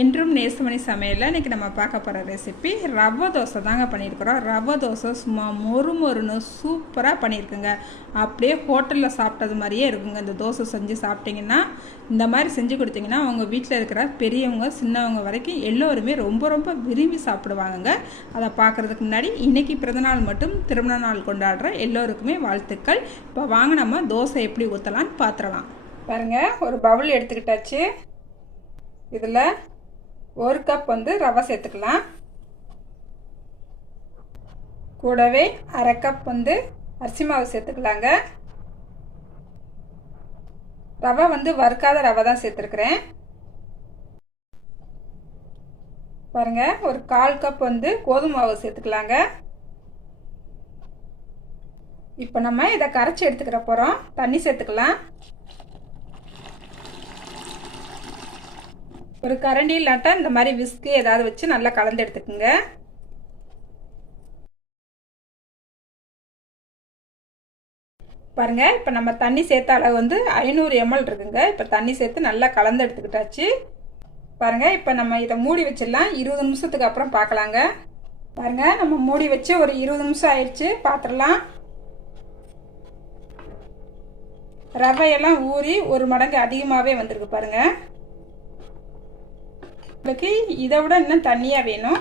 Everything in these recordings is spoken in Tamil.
என்றும் நேசமணி சமையலில் இன்றைக்கி நம்ம பார்க்க போகிற ரெசிபி ரவை தோசை தாங்க பண்ணியிருக்கிறோம். ரவை தோசை சும்மா மொறு மொறுன்னு சூப்பராக பண்ணியிருக்குங்க. அப்படியே ஹோட்டலில் சாப்பிட்டது மாதிரியே இருக்குங்க. இந்த தோசை செஞ்சு சாப்பிட்டிங்கன்னா, இந்த மாதிரி செஞ்சு கொடுத்தீங்கன்னா அவங்க வீட்டில் இருக்கிற பெரியவங்க சின்னவங்க வரைக்கும் எல்லோருமே ரொம்ப ரொம்ப விரும்பி சாப்பிடுவாங்கங்க. அதை பார்க்குறதுக்கு முன்னாடி இன்றைக்கி பிறந்தநாள் மட்டும் திருமண நாள் கொண்டாடுற எல்லோருக்குமே வாழ்த்துக்கள். இப்போ வாங்க நம்ம தோசை எப்படி ஊற்றலான்னு பார்த்துடலாம். பாருங்கள், ஒரு பவுல் எடுத்துக்கிட்டாச்சு. இதில் 1 கப் ரவை சேர்த்துக்கலாம். கூடவே 1/2 கப் அரிசி மாவு சேர்த்துக்கலாங்க. ரவை வறுக்காத ரவை தான் சேர்த்துருக்குறேன். பாருங்க, ஒரு 1/4 கப் கோதுமை மாவு சேர்த்துக்கலாங்க. இப்போ நம்ம இதை கரைச்சி எடுத்துக்கிற போகிறோம். தண்ணி சேர்த்துக்கலாம். ஒரு கரண்டி இல்லாட்டா இந்த மாதிரி விஸ்கு ஏதாவது வச்சு நல்லா கலந்து எடுத்துக்குங்க. பாருங்க, இப்போ நம்ம தண்ணி சேர்த்த அளவு 500 ml இருக்குங்க. இப்போ தண்ணி சேர்த்து நல்லா கலந்து எடுத்துக்கிட்டாச்சு. பாருங்க, இப்போ நம்ம இதை மூடி வச்சிடலாம். 20 நிமிஷத்துக்கு அப்புறம் பார்க்கலாங்க. பாருங்க, நம்ம மூடி வச்சு ஒரு 20 நிமிஷம் ஆயிடுச்சு. பார்த்துடலாம். ரவையெல்லாம் ஊறி 1 மடங்கு அதிகமாகவே வந்திருக்கு. பாருங்க, உங்களுக்கு இதை விட இன்னும் தண்ணியாக வேணும்.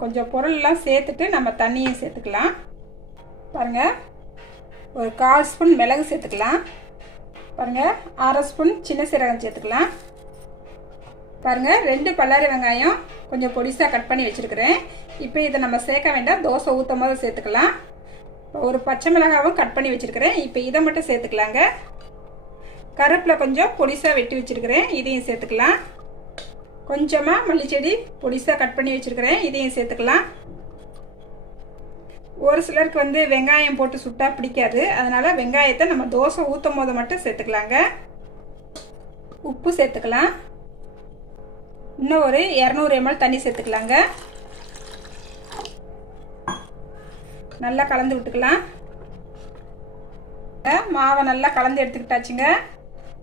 கொஞ்சம் பொருளெல்லாம் சேர்த்துட்டு நம்ம தண்ணியும் சேர்த்துக்கலாம். பாருங்கள், ஒரு 1/4 ஸ்பூன் மிளகு சேர்த்துக்கலாம். பாருங்கள், 1/2 ஸ்பூன் சின்ன சீரகம் சேர்த்துக்கலாம். பாருங்கள், 2 பல்லாரி வெங்காயம் கொஞ்சம் பொடிசாக கட் பண்ணி வச்சுருக்கிறேன். இப்போ இதை நம்ம சேர்க்க வேண்டாம், தோசை ஊற்றும் போது சேர்த்துக்கலாம். ஒரு பச்சை மிளகாவும் கட் பண்ணி வச்சுருக்கிறேன். இப்போ இதை மட்டும் சேர்த்துக்கலாங்க. கருவேப்பிலை கொஞ்சம் பொடிசாக வெட்டி வச்சுருக்கிறேன், இதையும் சேர்த்துக்கலாம். கொஞ்சமாக மல்லிச்செடி பொடிசாக கட் பண்ணி வச்சுருக்கிறேன், இதையும் சேர்த்துக்கலாம். ஒரு சிலருக்கு வெங்காயம் போட்டு சுட்டா பிடிக்காது, அதனால் வெங்காயத்தை நம்ம தோசை ஊற்றும் போது மட்டும் சேர்த்துக்கலாங்க. உப்பு சேர்த்துக்கலாம். இன்னும் ஒரு 200 ml தண்ணி சேர்த்துக்கலாங்க. நல்லா கலந்து விட்டுக்கலாம். மாவை நல்லா கலந்து எடுத்துக்கிட்டாச்சுங்க.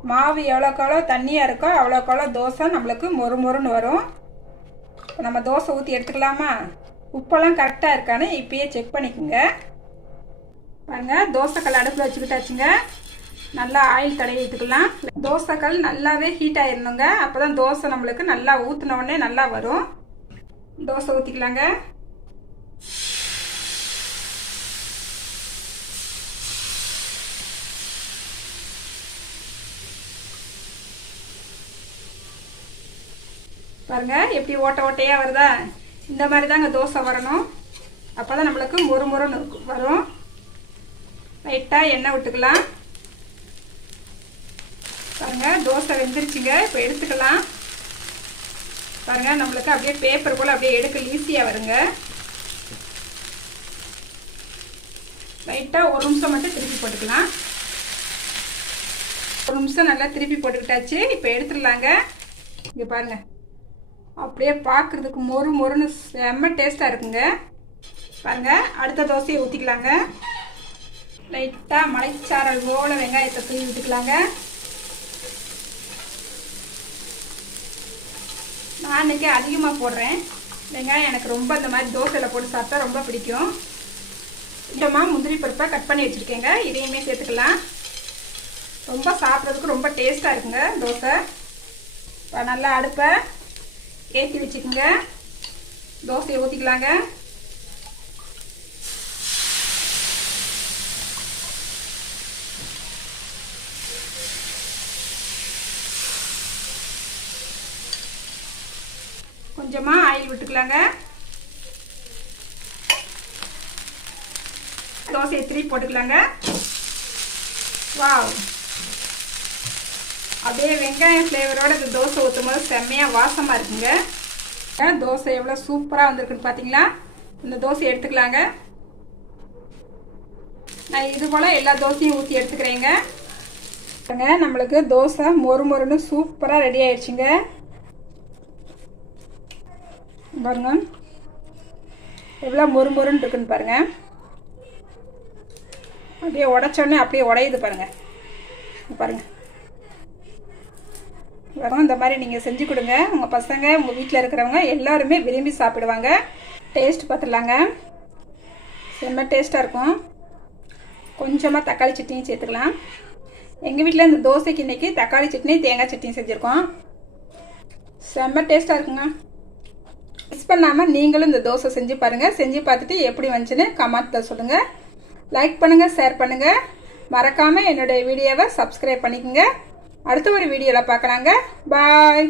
மாவு எவ்வளோக்கு எவ்வளோ தண்ணியாக இருக்கோ அவ்வளோக்கு எவ்வளோ தோசை நம்மளுக்கு மொறு மொறுன்னு வரும். இப்போ நம்ம தோசை ஊற்றி எடுத்துக்கலாமா? உப்பெல்லாம் கரெக்டாக இருக்கான்னு இப்பயே செக் பண்ணிக்கோங்க. பாருங்கள், தோசைக்கல் அடுப்பில் வச்சுக்கிட்டாச்சுங்க. நல்லா ஆயில் தடவி எடுத்துக்கலாம். தோசைக்கல் நல்லாவே ஹீட் ஆகிடணுங்க. அப்போ தான் தோசை நம்மளுக்கு நல்லா ஊற்றின உடனே நல்லா வரும். தோசை ஊற்றிக்கலாங்க. பாருங்க, எப்படி ஓட்ட ஓட்டையாக வருதா? இந்த மாதிரி தாங்க தோசை வரணும். அப்போ தான் நம்மளுக்கு மொறு மொறுன்னு வரும். லைட்டாக எண்ணெய் விட்டுக்கலாம். பாருங்கள், தோசை வெந்துருச்சுங்க. இப்போ எடுத்துக்கலாம். பாருங்கள், நம்மளுக்கு அப்படியே பேப்பர் போல் அப்படியே எடுக்க ஈஸியாக வருங்க. லைட்டாக 1 நிமிஷம் மட்டும் திருப்பி போட்டுக்கலாம். 1 நிமிஷம் நல்லா திருப்பி போட்டுக்கிட்டாச்சு. இப்போ எடுத்துடலாங்க. இங்கே பாருங்கள், அப்படியே பார்க்குறதுக்கு மொறு மொறுன்னு செம்ம டேஸ்ட்டாக இருக்குங்க. பாருங்கள், அடுத்த தோசையை ஊற்றிக்கலாங்க. லைட்டாக மலைச்சாரல் போல வெங்காயத்தை தூவி ஊற்றிக்கலாங்க. நான் இன்றைக்கி அதிகமாக போடுறேன் வெங்காயம். எனக்கு ரொம்ப இந்த மாதிரி தோசையில் போட்டு சாப்பிட்டா ரொம்ப பிடிக்கும். கொஞ்சமாக முந்திரி பருப்பை கட் பண்ணி வச்சுருக்கேங்க, இதையுமே சேர்த்துக்கலாம். ரொம்ப சாப்பிட்றதுக்கு ரொம்ப டேஸ்ட்டாக இருக்குங்க தோசை. இப்போ நல்லா அடுப்பை ஏற்றி வச்சுக்கோங்க. தோசையை ஊற்றிக்கலாங்க. கொஞ்சமாக ஆயில் விட்டுக்கலாங்க. தோசையை திருப்பி போட்டுக்கலாங்க. வாவ், அப்படியே வெங்காயம் ஃப்ளேவரோட இந்த தோசை ஊற்றும் போது செம்மையாக வாசமாக இருக்குங்க. தோசை எவ்வளோ சூப்பராக வந்திருக்குன்னு பார்த்தீங்களா? இந்த தோசையை எடுத்துக்கலாங்க. நான் இது போல் எல்லா தோசையும் ஊற்றி எடுத்துக்கிறேங்க. நம்மளுக்கு தோசை மொறு மொறுன்னு சூப்பராக ரெடி ஆயிடுச்சுங்க. பாருங்க, எவ்வளோ மொறு மொறுன்னு இருக்குன்னு பாருங்கள். அப்படியே உடைச்சோடனே அப்படியே உடையுது பாருங்கள். பாருங்கள், இந்த மாதிரி நீங்கள் செஞ்சு கொடுங்க. உங்கள் பசங்க உங்கள் வீட்டில் இருக்கிறவங்க எல்லாருமே விரும்பி சாப்பிடுவாங்க. டேஸ்ட் பார்த்துடலாங்க. செம்ம டேஸ்ட்டாக இருக்கும். கொஞ்சமாக தக்காளி சட்னியும் சேர்த்துக்கலாம். எங்கள் வீட்டில் இந்த தோசைக்கு இன்றைக்கி தக்காளி சட்னி தேங்காய் சட்னி செஞ்சுருக்கோம். செம்ம டேஸ்ட்டாக இருக்குங்க. மிஸ் பண்ணாமல் நீங்களும் இந்த தோசை செஞ்சு பாருங்கள். செஞ்சு பார்த்துட்டு எப்படி வந்துச்சுன்னு கமெண்ட்டில் சொல்லுங்கள். லைக் பண்ணுங்கள், ஷேர் பண்ணுங்கள். மறக்காமல் என்னுடைய வீடியோவை சப்ஸ்கிரைப் பண்ணிக்கோங்க. அடுத்த ஒரு வீடியோவில் பார்க்கலாங்க. பாய்.